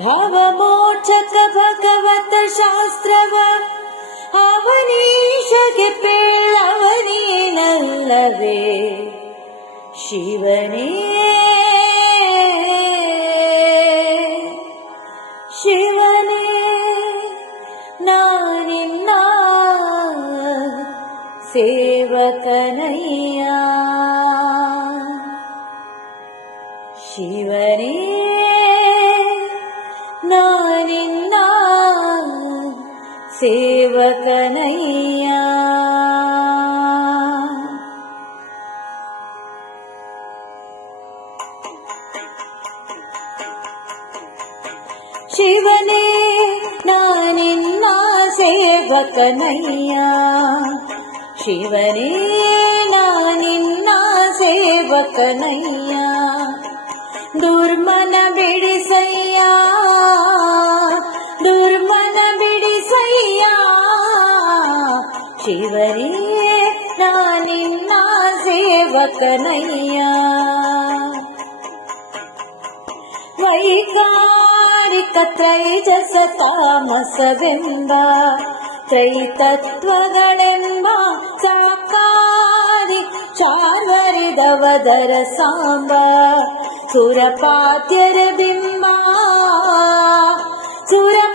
ಭವಮೋಚಕ ಭಗವತ ಶಾಸ್ತ್ರವ ಅವನೀಶಗೆ ಪೇಳವನೇನಲ್ಲವೇ ಶಿವನೇ ಶಿವನೇ ನಾನಿನ್ನ ಸೇವಕನಯ್ಯ ಶಿವನೇ सेवकनैया। शिवने नीन्ना सेवकनैया। शिवने नानिन्ना सेवकनैया। दुर्मन बिडिसैया ಶಿವನೇ ನಾನಿನ್ನ ಸೇವಕನಯ್ಯ ವೈಕಾರಿಕ ತ್ರೈಜಸ ತಾಮಸವೆಂಬ ತ್ರೈತತ್ವಗಳೆಂಬ ಸಾಕಾರಿ ಚಾರ್ವರಿದವದರ ಸಾಂಬ ಸುರಪಾದ್ಯರ ಬಿಂಬ ಸುರಪಾದ್ಯರ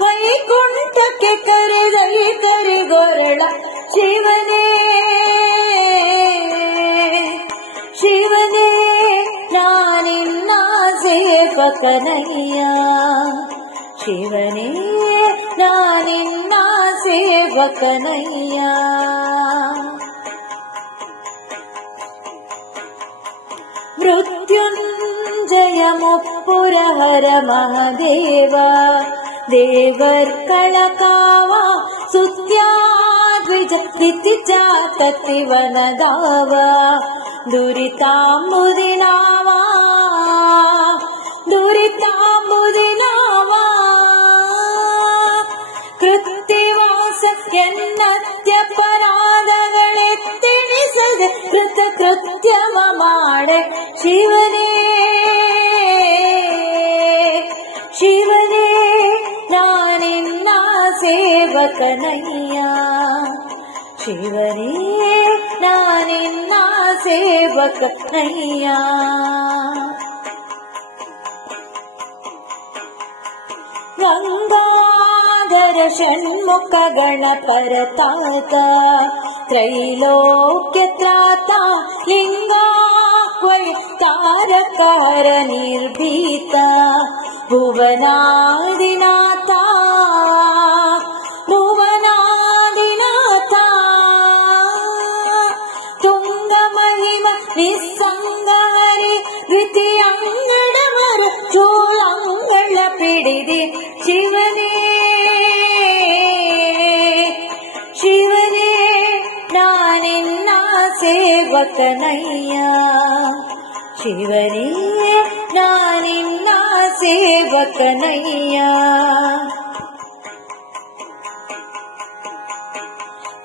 ವೈಕುಂಠಕ್ಕೆ ಕರೆದೈ ಕರಿಗೊರಳ ಶಿವನೇ ಶಿವನೇ ನಾನಿನ್ನ ಸೇವಕನಯ್ಯ ಶಿವನೇ ನಾನಿನ್ನ ಸೇವಕನಯ್ಯ ಮೃತ್ಯುಂಜಯ ಮುಪ್ಪುರಹರ ദേവർക്കളകാവ സുത്യാദ്വിജത്തിവനദാവ ദുരിതാംബുദിനാവ ദുരിതാംബുദിനാവ. കൃത്യവാസത്യന്നത്യപരാധകളെ കൃത കൃതകൃത്യമമാടെ ശിവ ಸೇವಕನಯ್ಯ ಶಿವನೇ ನಾನಿನ್ನ ಸೇವಕನಯ್ಯ ಗಂಗಾಧರ ಷಣ್ಮುಖ ಗಣಪರ ತಾತ ತ್ರೈಲೋಕ್ಯ ತ್ರಾತ ಲಿಂಗಾಕ್ವಯ ತಾರಕಾರ ನಿರ್ಭೀತ ಭುವನಾದಿನಾಥ ಸೇವಕನಯ್ಯ ಶಿವನೇ ನಾನಿನ್ನ ಸೇವಕನಯ್ಯ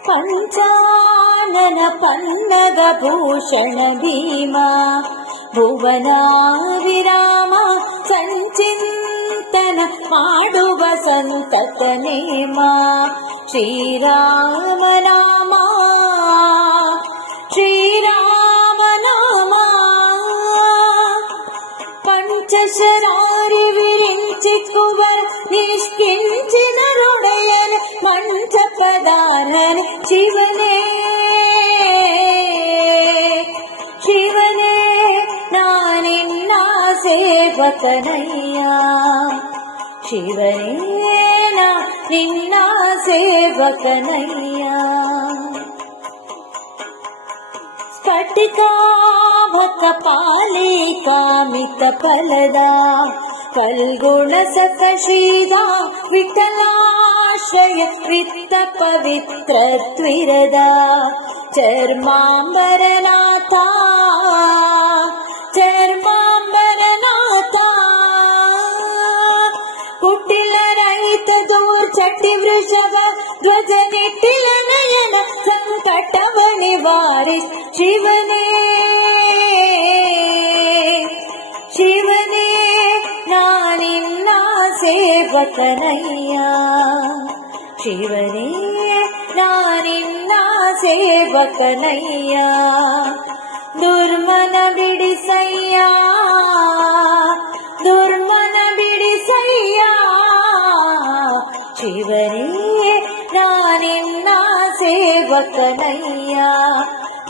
ಪಂಚಾನನ ಪನ್ನಗ ಭೂಷಣ ಭೀಮ ಭುವನ ವಿರಾಮ ಸಂಚಿಂತನ ಮಾಡುವ ಸಂತತ ನೇಮ పంచశరారి విరించిక్కువర్ నిష్కించిన రుడయన్ మంచ పదారని శివనే శివనే నానిన్న సేవకనయ్యా. శివనే నా ಮಮಕ ಪಾಲೇ ಕಾಮಿತ ಫಲದ ಕಲ್ಗುಣ ಸತ ಶ್ರೀದ ವಿಠಲಾಶ್ರಯ ಕೃತ್ತ ಪವಿತ್ರ ತ್ವಿರದ ಚರ್ಮಾಂಬರನಾಥ ಚರ್ಮಾಂಬರನಾಥ ಕುಟಿಲ ರೈತ ದೂರ್ ಚಟ್ಟಿ ವೃಷಭ ಧ್ವಜ ನಿಟ್ಟಿಲ ನಯನ ಸಂಕಟವ ನಿವಾರಿಸ್ ಶಿವನೇ ಸೇವಕನಯ್ಯ ಶಿವನೇ ನಾನಿನ್ನ ಸೇವಕನಯ್ಯ ದುರ್ಮನ ಬಿಡಿಸಯ್ಯ ದುರ್ಮನ ಬಿಡಿಸಯ್ಯ ಶಿವನೇ ನಾನಿನ್ನ ಸೇವಕನಯ್ಯ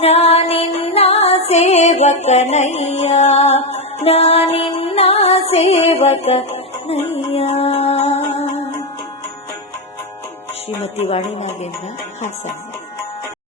ನಾನಿನ್ನ ಸೇವಕನಯ್ಯ ನಾನಿನ್ನ नैया श्रीमती वाणी नागेंना हा सन्मान